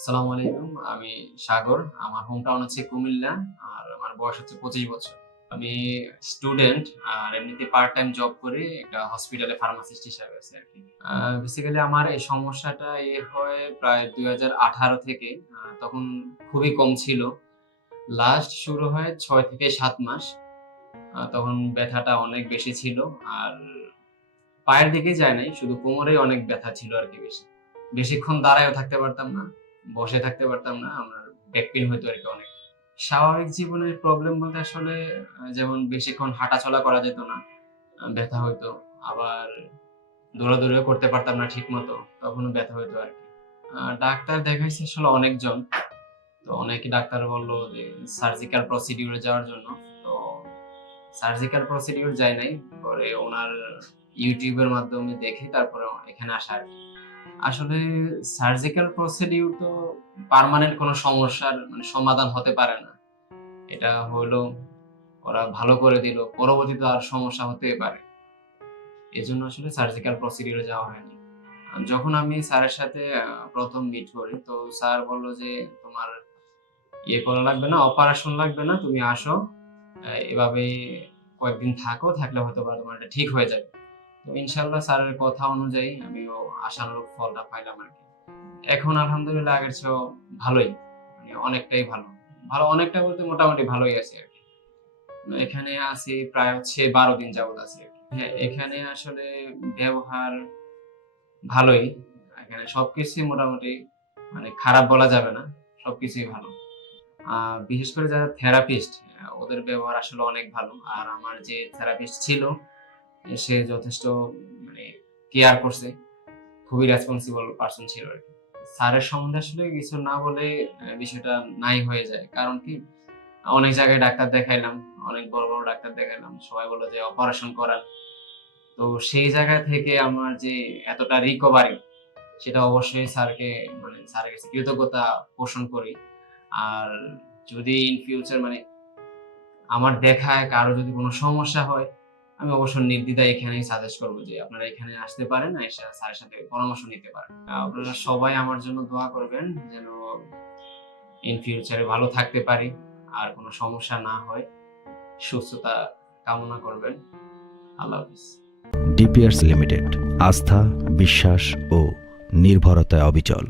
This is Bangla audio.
আসসালামু আলাইকুম, আমি সাগর। আমার হোম টাউন হচ্ছে কুমিল্লা, আর আমার বয়স হচ্ছে পঁচিশ বছর। আমি স্টুডেন্ট আর এমনিতে পার্ট টাইম জব করে একটা হসপিটালে ফার্মাসিস্ট হিসাবে আছি আর কি। বেসিক্যালি আমার এই সমস্যাটা এ হয় প্রায় দুই হাজার আঠারো থেকে তখন খুবই কম ছিল। লাস্ট শুরু হয় ছয় থেকে সাত মাস তখন ব্যথাটা অনেক বেশি ছিল, আর পায়ের দিকে যায় নাই, শুধু কোমরে অনেক ব্যথা ছিল আর কি বেশি। বেশিক্ষণ দাঁড়ায়ও থাকতে পারতাম না। বসে থাকতে পারতাম না, আমার ব্যাক পেন হইতো আর কি অনেক। স্বাভাবিক জীবনের প্রবলেম বলতে আসলে যেমন বেশিক্ষণ হাঁটাচলা করা যেত না ব্যথা হইতো। আবার দৌড়াদৌড়িও করতে পারতাম না ঠিক মতো তখনও ব্যথা হইতো আর কি। ডাক্তার দেখাইছে আসলে অনেকজন। তো অনেকে ডাক্তার বলল যে সার্জিক্যাল প্রসিডিউরে যাওয়ার জন্য। তো সার্জিক্যাল প্রসিডিউর যায় নাই, পরে ওনার ইউটিউবের মাধ্যমে দেখে তারপরে এখানে আসা আর কি। আসলে সার্জিক্যাল প্রসিডিউর তো পার্মানেন্ট কোনো সমস্যার মানে সমাধান হতে পারে না। এটা হলো ওরা ভালো করে দিল, পরবর্তীতে আর সমস্যা হতে পারে। এজন্য আসলে সার্জিক্যাল প্রসিডিউরে যাওয়া হয়নি। যখন আমি স্যারের সাথে প্রথম মিট করি, তো স্যার বলল যে, তোমার ইয়ে করা লাগবে না অপারেশন লাগবে না, তুমি আসো। এভাবে কয়েকদিন থাকো, থাকলে হয়তো তোমার এটা ঠিক হয়ে যাবে। তো ইনশাল্লাহ স্যারের কথা অনুযায়ী আমিও আশানুরূপ ফলটা পাইলাম আর কি। এখন আলহামদুলিল্লাহ আগের চেয়েও ভালোই মানে অনেকটাই ভালো। ভালো অনেকটা বলতে মোটামুটি ভালোই আছি আর কি। এখানে আছি প্রায় হচ্ছে বারো দিন যাবত আছি হ্যাঁ এখানে আসলে ব্যবহার ভালোই। এখানে সবকিছুই মোটামুটি মানে খারাপ বলা যাবে না, সবকিছুই ভালো। বিশেষ করে যারা থেরাপিস্ট ওদের ব্যবহার আসলে অনেক ভালো। আর আমার যে থেরাপিস্ট ছিল সে যথেষ্ট মানে কেয়ার করছে। খুবই রেসপন্সিবল পার্সন ছিল আর কি। স্যারের সম্বন্ধে আসলে কিছু না বলে বিষয়টা নাই হয়ে যায়। কারণ কি, অনেক জায়গায় ডাক্তার দেখাইলাম, অনেক বড় বড় ডাক্তার দেখাইলাম, সবাই বলল যে অপারেশন করার তো সেই জায়গা থেকে আমার যে এতটা রিকভারি সেটা অবশ্যই স্যারকে মানে স্যারের কাছে কৃতজ্ঞতা পোষণ করি। আর যদি ইন ফিউচার মানে আমার দেখায়, কারও যদি কোনো সমস্যা হয় আমি অবশ্য নির্দ্বিধায় এখানেই সাজেস্ট করব যে আপনারা এখানে আসতে পারেন এসে স্যারের সাথে পরামর্শ নিতে পারেন। আপনারা সবাই আমার জন্য দোয়া করবেন যেন ইন ফিউচারে ভালো থাকতে পারি, আর কোনো সমস্যা না হয়। সুস্থতা কামনা করবেন। আল্লাহ হাফিজ। ডিপিআরস লিমিটেড আস্থা, বিশ্বাস ও নির্ভরতায় অবিচল।